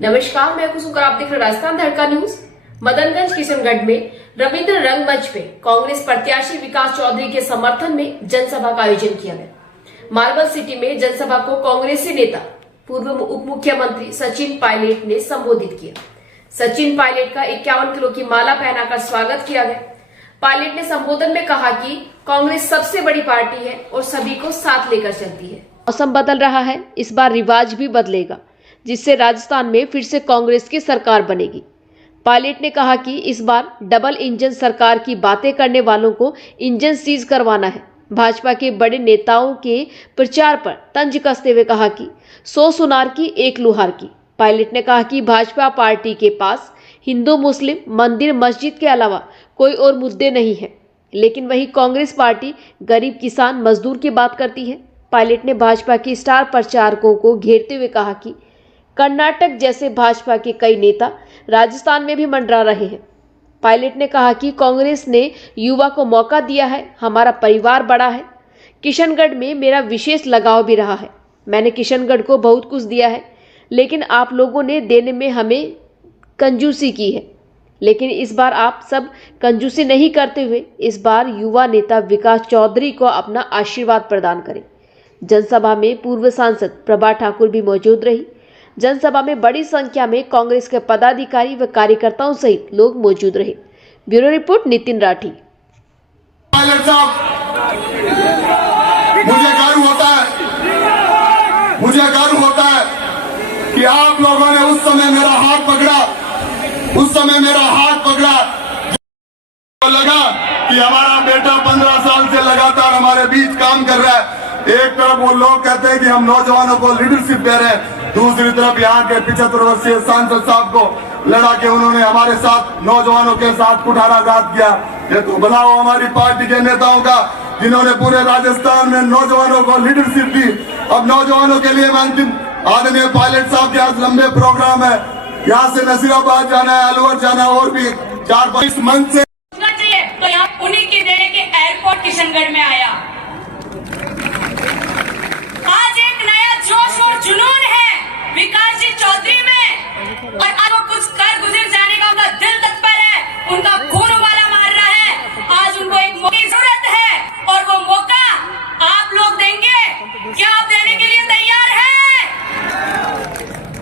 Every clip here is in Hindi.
नमस्कार, मैं कुसुम और आप देख रहे राजस्थान धड़का न्यूज। मदनगंज किशनगढ़ में रविंद्र रंगमंच पे कांग्रेस प्रत्याशी विकास चौधरी के समर्थन में जनसभा का आयोजन किया गया। मार्बल सिटी में जनसभा को कांग्रेसी नेता पूर्व उप मुख्यमंत्री सचिन पायलट ने संबोधित किया। सचिन पायलट का 51 किलो की माला पहनाकर स्वागत किया गया। पायलट ने संबोधन में कहा कि कांग्रेस सबसे बड़ी पार्टी है और सभी को साथ लेकर चलती है। मौसम बदल रहा है, इस बार रिवाज भी बदलेगा, जिससे राजस्थान में फिर से कांग्रेस की सरकार बनेगी। पायलट ने कहा कि इस बार डबल इंजन सरकार की बातें करने वालों को इंजन सीज करवाना है। भाजपा के बड़े नेताओं के प्रचार पर तंज कसते हुए कहा कि 100 सुनार की एक लुहार की। पायलट ने कहा कि भाजपा पार्टी के पास हिंदू मुस्लिम मंदिर मस्जिद के अलावा कोई और मुद्दे नहीं है, लेकिन वही कांग्रेस पार्टी गरीब किसान मजदूर की बात करती है। पायलट ने भाजपा की स्टार प्रचारकों को घेरते हुए कहा कि कर्नाटक जैसे भाजपा के कई नेता राजस्थान में भी मंडरा रहे हैं। पायलट ने कहा कि कांग्रेस ने युवा को मौका दिया है, हमारा परिवार बड़ा है। किशनगढ़ में मेरा विशेष लगाव भी रहा है। मैंने किशनगढ़ को बहुत कुछ दिया है, लेकिन आप लोगों ने देने में हमें कंजूसी की है। लेकिन इस बार आप सब कंजूसी नहीं करते हुए इस बार युवा नेता विकास चौधरी को अपना आशीर्वाद प्रदान करें। जनसभा में पूर्व सांसद प्रभा ठाकुर भी मौजूद रही। जनसभा में बड़ी संख्या में कांग्रेस के पदाधिकारी व कार्यकर्ताओं सहित लोग मौजूद रहे। Bureau report Nitin Rathi. Pilot साहब, मुझे गर्व होता है कि आप लोगों ने उस समय मेरा हाथ पकड़ा, लगा कि हमारा बेटा 15 साल से लगातार हमारे बीच काम कर रहा है। एक तरफ वो लोग कहते हैं कि हम नौजवानों को लीडरशिप दे रहे हैं, दूसरी तरफ यहाँ के 75 वर्षीय सांसद साहब को लड़ा के उन्होंने हमारे साथ नौजवानों के साथ कुठाराघात किया। ये तो बनाओ हमारी पार्टी के नेताओं का, जिन्होंने पूरे राजस्थान में नौजवानों को लीडरशिप दी। अब नौजवानों के लिए मैं अंतिम आदरणीय पायलट साहब के आज लंबे प्रोग्राम है, यहाँ से नसीराबाद जाना है, अलवर जाना है और भी 4-5 मंथ से तो यहाँ उन्हीं की देने के एयरपोर्ट किशनगढ़ में आया। आज एक नया जोश और जुनून है विकास जी चौधरी में, और आज वो कुछ कर गुजर जाने का उनका दिल तत्पर है, उनका खून उबाला मार रहा है। आज उनको एक मौके की जरूरत है और वो मौका आप लोग देंगे। क्या आप देने के लिए तैयार हैं?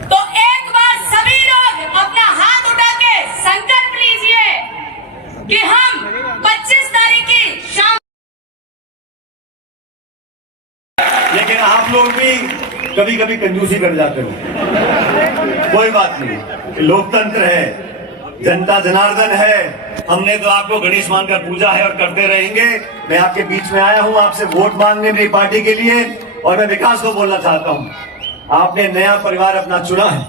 तो एक बार सभी लोग अपना हाथ उठा के संकल्प लीजिए कि हम 25 तारीख की शाम। लेकिन आप लोग भी कभी कभी कंजूसी कर जाते हो, कोई बात नहीं, लोकतंत्र है, जनता जनार्दन है। हमने तो आपको गणेश मानकर पूजा है और करते रहेंगे। मैं आपके बीच में आया हूं आपसे वोट मांगने मेरी पार्टी के लिए, और मैं विकास को बोलना चाहता हूं, आपने नया परिवार अपना चुना है,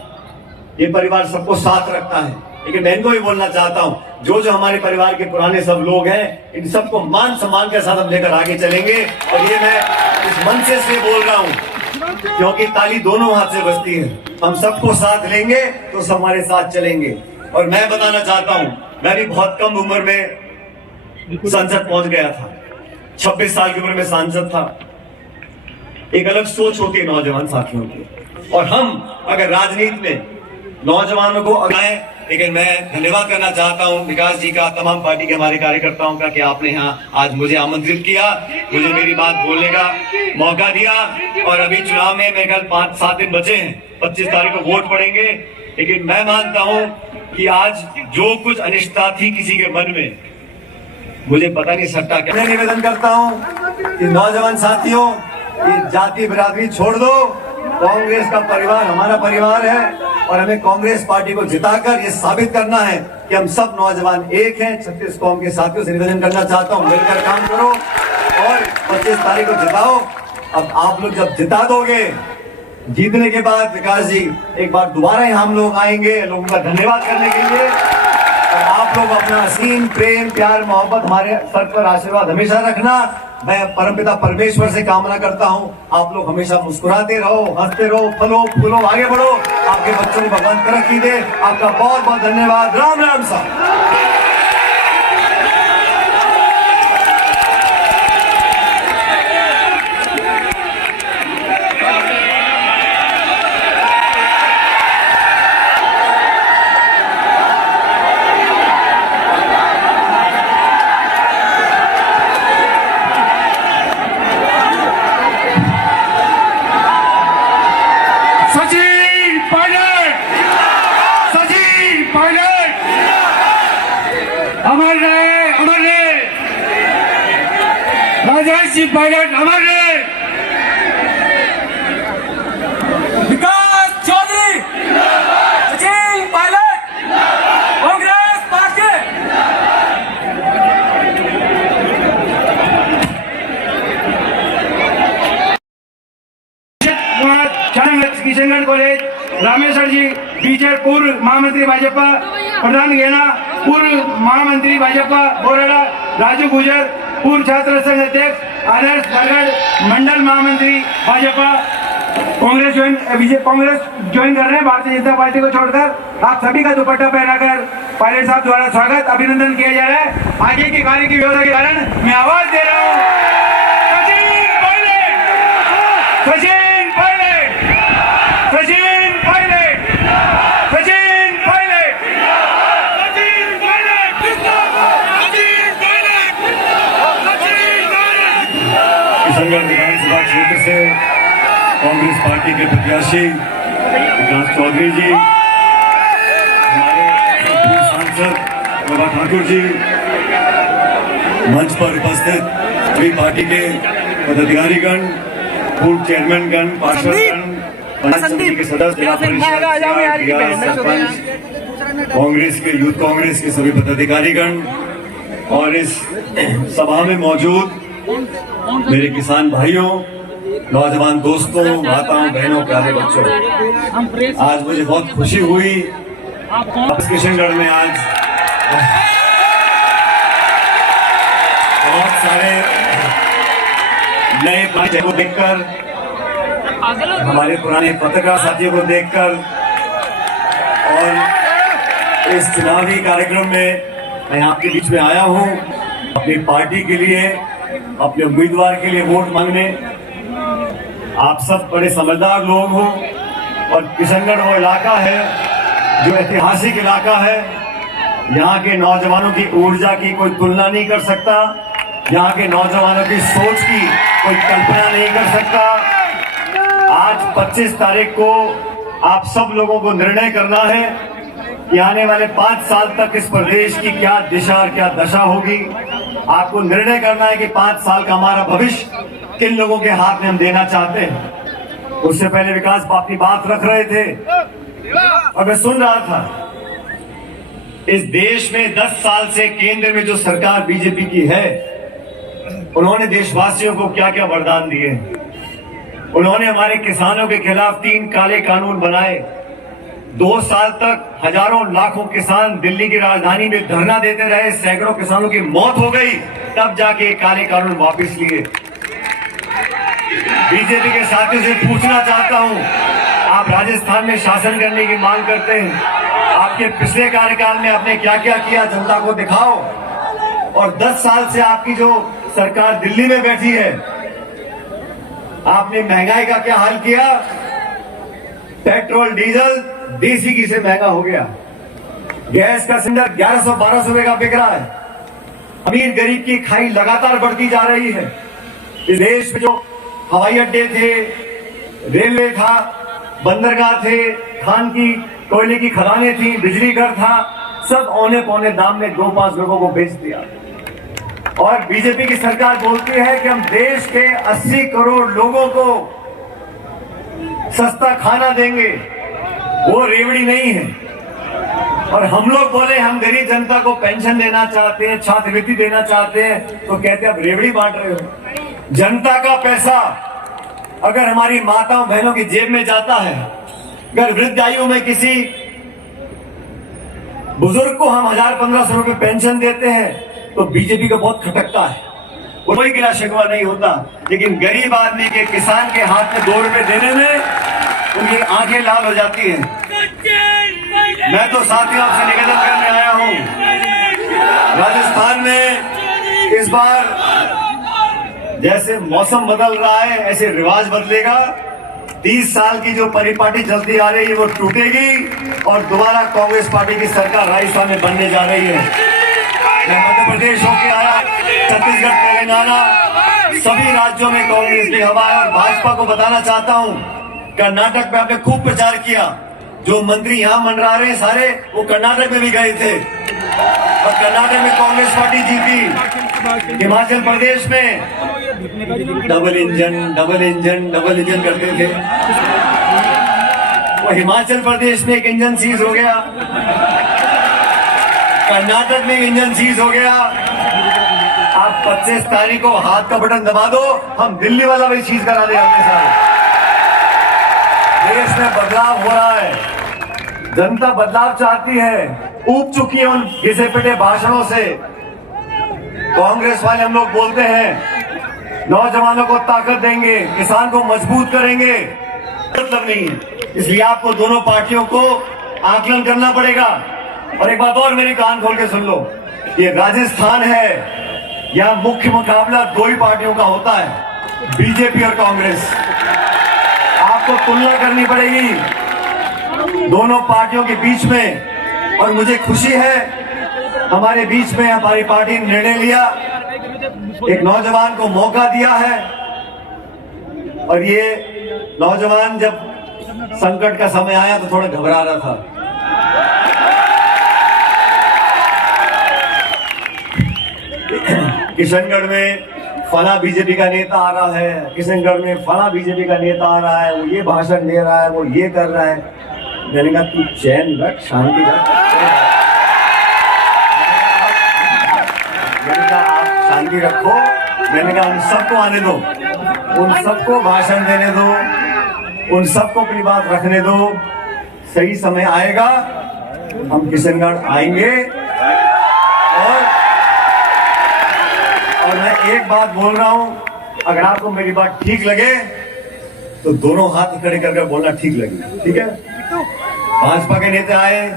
ये परिवार सबको साथ रखता है। लेकिन मैं इनको भी बोलना चाहता हूं, जो हमारे परिवार के पुराने सब लोग हैं, इन सबको मान सम्मान के साथ हम लेकर आगे चलेंगे। और ये मैं इस मंच से बोल रहा हूं क्योंकि ताली दोनों हाथ से बजती है। हम सबको साथ लेंगे तो सब हमारे साथ चलेंगे। और मैं बताना चाहता हूं, मैं भी बहुत कम उम्र में संसद पहुंच गया था, 26 साल की उम्र में सांसद था। एक अलग सोच होती है नौजवान साथियों की, और हम अगर राजनीति में नौजवानों को आए। लेकिन मैं धन्यवाद करना चाहता हूं विकास जी का, तमाम पार्टी के हमारे कार्यकर्ताओं का, कि आपने यहाँ आज मुझे आमंत्रित किया, मुझे मेरी बात बोलने का मौका दिया। और अभी चुनाव में मेरे ख्याल 5-7 दिन बचे हैं, 25 तारीख को वोट पड़ेंगे। लेकिन मैं मानता हूं कि आज जो कुछ अनिश्चितता थी किसी के मन में, मुझे पता नहीं सकता क्या। मैं निवेदन करता हूं कि नौजवान साथियों, जाति बिरादरी छोड़ दो, कांग्रेस का परिवार हमारा परिवार है, और हमें कांग्रेस पार्टी को जिताकर ये साबित करना है कि हम सब नौजवान एक हैं। 36 कौम के साथियों से निवेदन करना चाहता हूं, मिलकर काम करो और 25 तारीख को जिताओ। अब आप लोग जब जिता दोगे, जीतने के बाद विकास जी एक बार दोबारा यहाँ हम लोग आएंगे लोगों का धन्यवाद करने के लिए। और आप लोग अपना असीम प्रेम प्यार मोहब्बत हमारे सर पर आशीर्वाद हमेशा रखना। मैं परमपिता परमेश्वर से कामना करता हूं, आप लोग हमेशा मुस्कुराते रहो, हंसते रहो, फलो फूलो, आगे बढ़ो, आपके बच्चों को भगवान तरक्की दे। आपका बहुत बहुत धन्यवाद। राम राम साहब। अमर रहे, अमर रहे। राजेश जी पायलट अमर रहे। Vikas Chaudhary, Sachin Pilot, Congress party. Kishangarh college, Rameshwar ji teacher, पूर्व महामंत्री भाजपा, प्रधान घेना, पूर्व महामंत्री भाजपा बोराड़ा, राजू गुजर, पूर्व छात्र संघ अध्यक्ष, आदर्श बरगढ़, मंडल महामंत्री भाजपा, कांग्रेस ज्वाइन कर रहे हैं भारतीय जनता पार्टी को छोड़कर। आप सभी का दुपट्टा पहनाकर पायलट साहब द्वारा स्वागत अभिनंदन किया जा रहा है। आगे की कार्य की व्यवस्था के कारण मैं आवाज दे रहा हूँ, सचिन पायलट, सचिन पायलट, सचिन पायलट, सचिन पायलट, सचिन पायलट, सचिन पायलट, सचिन पायलट। किशनगढ़ विधानसभा क्षेत्र से कांग्रेस पार्टी के प्रत्याशी विकास चौधरी जी, हमारे पूर्व सांसद बाबा ठाकुर जी, मंच पर उपस्थित सभी पार्टी के पदाधिकारीगण, पूर्व चेयरमैनगण, पार्षदगण, पंचायत समिति के सदस्य, जिला परिषद, सरपंच, कांग्रेस के यूथ कांग्रेस के सभी पदाधिकारीगण और इस सभा में मौजूद मेरे किसान भाइयों, नौजवान दोस्तों, माताओं, बहनों, प्यारे बच्चों, आज मुझे बहुत खुशी हुई किशनगढ़ में आज बहुत सारे नए पार्टी को देखकर, हमारे पुराने पत्रकार साथियों को देखकर और इस चुनावी कार्यक्रम में मैं आपके बीच में आया हूं अपनी पार्टी के लिए, अपने उम्मीदवार के लिए वोट मांगने। आप सब बड़े समझदार लोग हो और किशनगढ़ वो इलाका है जो ऐतिहासिक इलाका है। यहाँ के नौजवानों की ऊर्जा की कोई तुलना नहीं कर सकता, यहाँ के नौजवानों की सोच की कोई कल्पना नहीं कर सकता। आज 25 तारीख को आप सब लोगों को निर्णय करना है कि आने वाले 5 साल तक इस प्रदेश की क्या दिशा और क्या दशा होगी। आपको निर्णय करना है कि 5 साल का हमारा भविष्य किन लोगों के हाथ में हम देना चाहते हैं। उससे पहले विकास अपनी बात रख रहे थे और मैं सुन रहा था, इस देश में 10 साल से केंद्र में जो सरकार बीजेपी की है, उन्होंने देशवासियों को क्या क्या वरदान दिए। उन्होंने हमारे किसानों के खिलाफ 3 काले कानून बनाए। 2 साल तक हजारों लाखों किसान दिल्ली की राजधानी में धरना देते रहे, सैकड़ों किसानों की मौत हो गई, तब जाके काले कानून वापस लिए। बीजेपी के साथियों से पूछना चाहता हूं, आप राजस्थान में शासन करने की मांग करते हैं, आपके पिछले कार्यकाल में आपने क्या क्या किया जनता को दिखाओ। और 10 साल से आपकी जो सरकार दिल्ली में बैठी है, आपने महंगाई का क्या हाल किया। पेट्रोल डीजल देसी घी से महंगा हो गया, गैस का सिलेंडर 1100-1200 रुपए का बिक रहा है। अमीर गरीब की खाई लगातार बढ़ती जा रही है। इस देश में जो हवाई अड्डे थे, रेलवे था, बंदरगाह थे, खान की कोयले की खदानें थी, बिजली घर था, सब औने पौने दाम में 2-5 लोगों को बेच दिया। और बीजेपी की सरकार बोलती है कि हम देश के 80 करोड़ लोगों को सस्ता खाना देंगे। वो रेवड़ी नहीं है। और हम लोग बोले हम गरीब जनता को पेंशन देना चाहते हैं, छात्रवृत्ति देना चाहते हैं, तो कहते हैं अब रेवड़ी बांट रहे हो। जनता का पैसा अगर हमारी माताओं बहनों की जेब में जाता है, अगर वृद्ध आयु में किसी बुजुर्ग को हम 1000-1500 रुपए पेंशन देते हैं, तो बीजेपी को बहुत खटकता है। कोई गिला शिकवा नहीं होता, लेकिन गरीब आदमी के, किसान के हाथ में 2 रुपए देने में उनकी आंखें लाल हो जाती हैं। मैं तो साथियों आपसे निवेदन करने आया हूं, राजस्थान में इस बार जैसे मौसम बदल रहा है, ऐसे रिवाज बदलेगा। 30 साल की जो परिपाटी चलती आ रही है वो टूटेगी और दोबारा कांग्रेस पार्टी की सरकार राजस्थान में बनने जा रही है। मैं मध्य प्रदेश होके आया, छत्तीसगढ़, तेलंगाना, सभी राज्यों में कांग्रेस की हवा है। और भाजपा को बताना चाहता हूं, कर्नाटक में आपने खूब प्रचार किया, जो मंत्री यहाँ मंडरा रहे हैं सारे, वो कर्नाटक में भी गए थे और कर्नाटक में कांग्रेस पार्टी जीती। हिमाचल प्रदेश में डबल इंजन करते थे, वो हिमाचल प्रदेश में एक इंजन सीज हो गया, कर्नाटक में इंजन सीज हो गया। आप 25 तारीख को हाथ का बटन दबा दो, हम दिल्ली वाला भी सीज करा दें अपने साथ। देश में बदलाव हो रहा है, जनता बदलाव चाहती है, ऊब चुकी है उन घिसे पिटे भाषणों से। कांग्रेस वाले हम लोग बोलते हैं नौजवानों को ताकत देंगे, किसान को मजबूत करेंगे, मतलब नहीं है। इसलिए आपको दोनों पार्टियों को आकलन करना पड़ेगा। और एक बात और मेरी कान खोल के सुन लो, ये राजस्थान है, यहाँ मुख्य मुकाबला दो ही पार्टियों का होता है, बीजेपी और कांग्रेस। आपको तुलना करनी पड़ेगी दोनों पार्टियों के बीच में। और मुझे खुशी है हमारे बीच में हमारी पार्टी ने निर्णय लिया, एक नौजवान को मौका दिया है। और ये नौजवान जब संकट का समय आया तो थोड़ा घबरा रहा था, किशनगढ़ में फला बीजेपी का नेता आ रहा है, किशनगढ़ में फला बीजेपी का नेता आ रहा है, वो ये भाषण दे रहा है, वो ये कर रहा है। मैंने कहा तू चैन रख, शांति रख। मैंने कहा आप शांति रखो। मैंने कहा उन सबको आने दो, उन सबको भाषण देने दो, उन सबको अपनी बात रखने दो। सही समय आएगा, हम किशनगढ़ आएंगे। और मैं एक बात बोल रहा हूं, अगर आपको मेरी बात ठीक लगे तो दोनों हाथ खड़े करके बोलना ठीक लगे, ठीक है? भाजपा के नेता आए,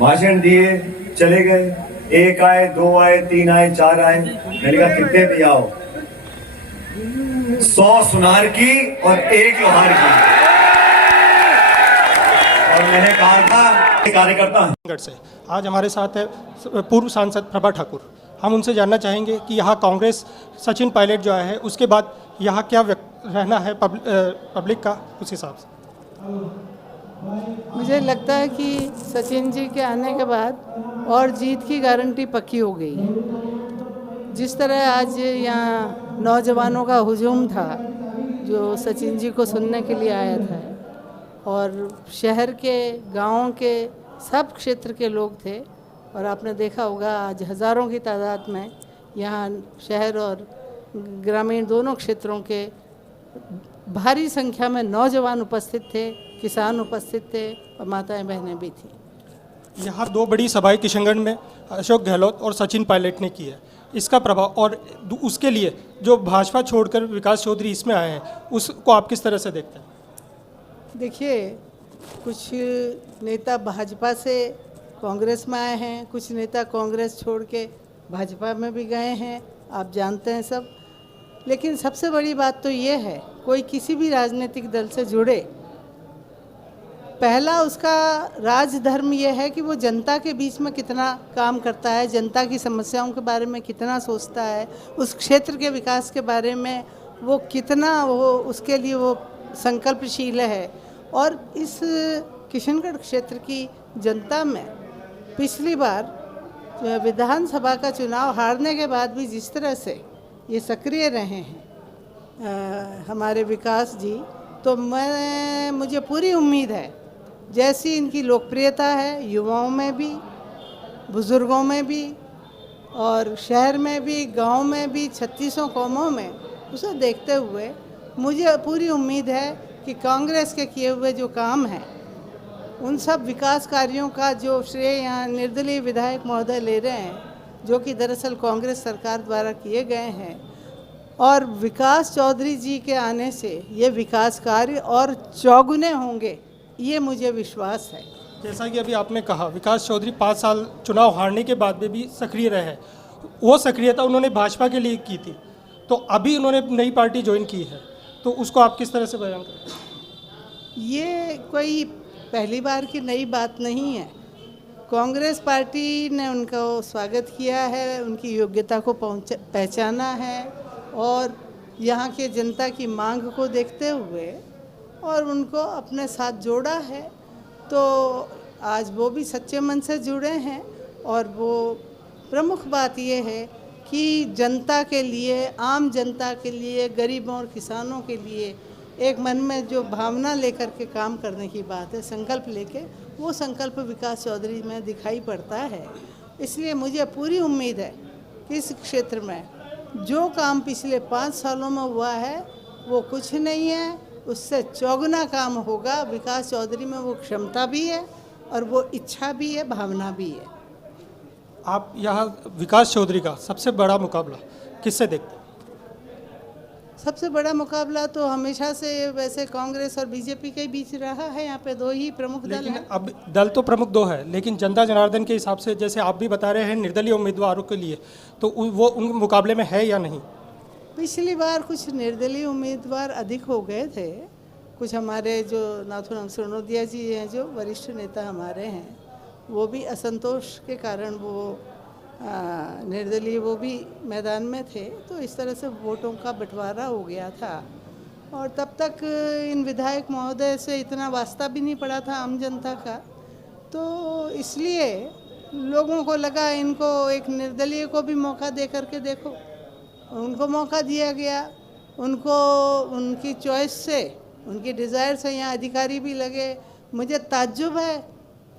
भाषण दिए, चले गए, एक आए, दो आए, तीन आए, चार आए। मैंने कहा कितने भी आओ, 100 सुनार की और 1 लोहार की। और मैंने कहा था कार्यकर्ता से आज हमारे साथ है पूर्व सांसद प्रभा ठाकुर। हम उनसे जानना चाहेंगे कि यहाँ कांग्रेस सचिन पायलट जो आया है उसके बाद यहाँ क्या रहना है पब्लिक का उस हिसाब से। मुझे लगता है कि सचिन जी के आने के बाद और जीत की गारंटी पक्की हो गई है। जिस तरह आज यहाँ नौजवानों का हुजूम था जो सचिन जी को सुनने के लिए आया था, और शहर के गाँव के सब क्षेत्र के लोग थे, और आपने देखा होगा आज हज़ारों की तादाद में यहाँ शहर और ग्रामीण दोनों क्षेत्रों के भारी संख्या में नौजवान उपस्थित थे, किसान उपस्थित थे और माताएं बहनें भी थी। यहाँ 2 बड़ी सभाएं किशनगढ़ में अशोक गहलोत और सचिन पायलट ने की है, इसका प्रभाव और उसके लिए जो भाजपा छोड़कर विकास चौधरी इसमें आए हैं उसको आप किस तरह से देखते हैं? देखिए, कुछ नेता भाजपा से कांग्रेस में आए हैं, कुछ नेता कांग्रेस छोड़ के भाजपा में भी गए हैं, आप जानते हैं सब। लेकिन सबसे बड़ी बात तो ये है, कोई किसी भी राजनीतिक दल से जुड़े, पहला उसका राजधर्म ये है कि वो जनता के बीच में कितना काम करता है, जनता की समस्याओं के बारे में कितना सोचता है, उस क्षेत्र के विकास के बारे में वो कितना उसके लिए वो संकल्पशील है। और इस किशनगढ़ क्षेत्र की जनता में पिछली बार विधानसभा का चुनाव हारने के बाद भी जिस तरह से ये सक्रिय रहे हैं हमारे विकास जी, तो मुझे पूरी उम्मीद है जैसी इनकी लोकप्रियता है युवाओं में भी, बुज़ुर्गों में भी, और शहर में भी, गांव में भी, 36 कौमों में, उसे देखते हुए मुझे पूरी उम्मीद है कि कांग्रेस के किए हुए जो काम हैं उन सब विकास कार्यों का जो श्रेय यहाँ निर्दलीय विधायक महोदय ले रहे हैं, जो कि दरअसल कांग्रेस सरकार द्वारा किए गए हैं, और विकास चौधरी जी के आने से ये विकास कार्य और चौगुने होंगे, ये मुझे विश्वास है। जैसा कि अभी आपने कहा, विकास चौधरी 5 साल चुनाव हारने के बाद में भी सक्रिय रहे हैं। वो सक्रियता उन्होंने भाजपा के लिए की थी, तो अभी उन्होंने नई पार्टी ज्वाइन की है, तो उसको आप किस तरह से बयान करें? ये कोई पहली बार की नई बात नहीं है। कांग्रेस पार्टी ने उनका स्वागत किया है, उनकी योग्यता को पहचाना है, और यहाँ के जनता की मांग को देखते हुए और उनको अपने साथ जोड़ा है। तो आज वो भी सच्चे मन से जुड़े हैं। और वो प्रमुख बात ये है कि जनता के लिए, आम जनता के लिए, गरीबों और किसानों के लिए एक मन में जो भावना लेकर के काम करने की बात है, संकल्प लेके, वो संकल्प विकास चौधरी में दिखाई पड़ता है। इसलिए मुझे पूरी उम्मीद है कि इस क्षेत्र में जो काम पिछले 5 सालों में हुआ है वो कुछ नहीं है, उससे चौगुना काम होगा। विकास चौधरी में वो क्षमता भी है और वो इच्छा भी है, भावना भी है। आप यहाँ विकास चौधरी का सबसे बड़ा मुकाबला किससे देखते हैं? सबसे बड़ा मुकाबला तो हमेशा से वैसे कांग्रेस और बीजेपी के बीच रहा है। यहाँ पे 2 ही प्रमुख दल लेकिन हैं। अब दल तो प्रमुख 2 है, लेकिन जनता जनार्दन के हिसाब से जैसे आप भी बता रहे हैं निर्दलीय उम्मीदवारों के लिए, तो वो उन मुकाबले में है या नहीं? पिछली बार कुछ निर्दलीय उम्मीदवार अधिक हो गए थे। कुछ हमारे जो नाथूराम सिसोदिया जी हैं, जो वरिष्ठ नेता हमारे हैं, वो भी असंतोष के कारण वो निर्दलीय वो भी मैदान में थे। तो इस तरह से वोटों का बंटवारा हो गया था और तब तक इन विधायक महोदय से इतना वास्ता भी नहीं पड़ा था आम जनता का। तो इसलिए लोगों को लगा इनको एक निर्दलीय को भी मौका दे करके देखो। उनको मौका दिया गया, उनको उनकी चॉइस से, उनकी डिज़ायर से यहाँ अधिकारी भी लगे। मुझे ताज्जुब है,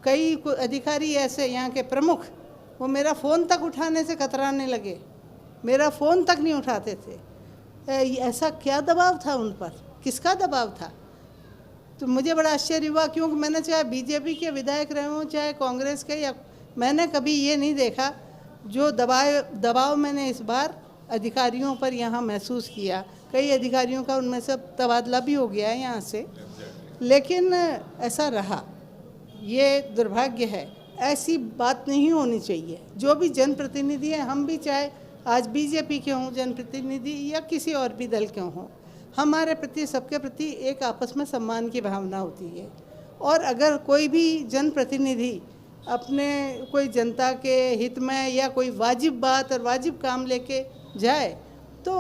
कई अधिकारी ऐसे यहाँ के प्रमुख, वो मेरा फ़ोन तक उठाने से कतराने लगे, मेरा फ़ोन तक नहीं उठाते थे। ऐसा क्या दबाव था उन पर, किसका दबाव था? तो मुझे बड़ा आश्चर्य हुआ, क्योंकि मैंने चाहे बीजेपी के विधायक रहे हों चाहे कांग्रेस के, या मैंने कभी ये नहीं देखा जो दबाव मैंने इस बार अधिकारियों पर यहाँ महसूस किया। कई अधिकारियों का उनमें से तबादला भी हो गया है यहाँ से, लेकिन ऐसा रहा, ये दुर्भाग्य है। ऐसी बात नहीं होनी चाहिए। जो भी जनप्रतिनिधि हैं, हम भी चाहे आज बीजेपी के हों जनप्रतिनिधि या किसी और भी दल के हों, हमारे प्रति, सबके प्रति एक आपस में सम्मान की भावना होती है। और अगर कोई भी जनप्रतिनिधि अपने कोई जनता के हित में या कोई वाजिब बात और वाजिब काम लेके जाए, तो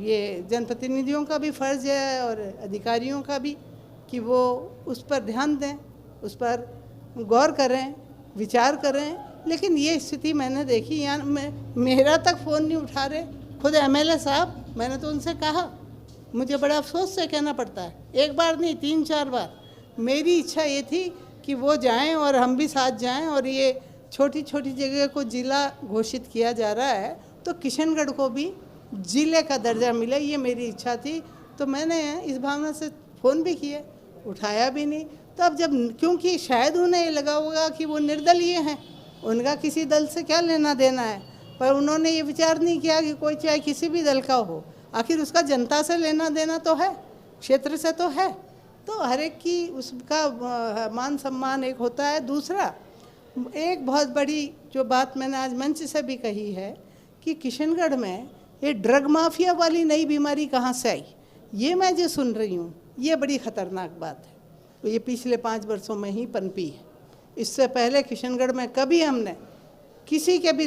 ये जनप्रतिनिधियों का भी फ़र्ज़ है और अधिकारियों का भी कि वो उस पर ध्यान दें, उस पर गौर करें, विचार करें। लेकिन ये स्थिति मैंने देखी, यहाँ मेरा तक फ़ोन नहीं उठा रहे। खुद एमएलए साहब, मैंने तो उनसे कहा, मुझे बड़ा अफसोस से कहना पड़ता है, एक बार नहीं 3-4 बार। मेरी इच्छा ये थी कि वो जाएं और हम भी साथ जाएं, और ये छोटी छोटी जगह को ज़िला घोषित किया जा रहा है तो किशनगढ़ को भी ज़िले का दर्जा मिले, ये मेरी इच्छा थी। तो मैंने इस भावना से फ़ोन भी किए, उठाया भी नहीं। तो अब जब, क्योंकि शायद उन्हें ये लगा होगा कि वो निर्दलीय हैं, उनका किसी दल से क्या लेना देना है, पर उन्होंने ये विचार नहीं किया कि कोई चाहे किसी भी दल का हो, आखिर उसका जनता से लेना देना तो है, क्षेत्र से तो है। तो हर एक की उसका मान सम्मान एक होता है। दूसरा, एक बहुत बड़ी जो बात मैंने आज मंच से भी कही है कि किशनगढ़ में ये ड्रग माफिया वाली नई बीमारी कहाँ से आई, ये मैं जो सुन रही हूँ, ये बड़ी ख़तरनाक बात है। तो ये पिछले 5 वर्षों में ही पनपी है। इससे पहले किशनगढ़ में कभी हमने किसी के भी,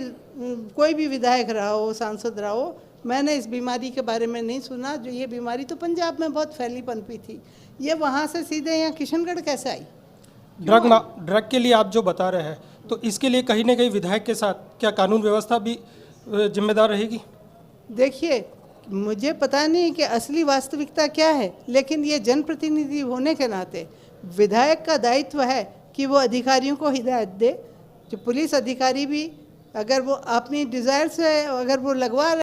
कोई भी विधायक रहा हो, सांसद रहा हो, मैंने इस बीमारी के बारे में नहीं सुना। जो ये बीमारी तो पंजाब में बहुत फैली पनपी थी, ये वहाँ से सीधे यहाँ किशनगढ़ कैसे आई? ड्रग के लिए आप जो बता रहे हैं, तो इसके लिए कहीं ना कहीं विधायक के साथ क्या कानून व्यवस्था भी जिम्मेदार रहेगी? देखिए, मुझे पता नहीं कि असली वास्तविकता क्या है, लेकिन ये जनप्रतिनिधि होने के नाते विधायक का दायित्व है कि वो अधिकारियों को हिदायत दे। जो पुलिस अधिकारी भी, अगर वो अपनी डिज़ायर से अगर वो लगवा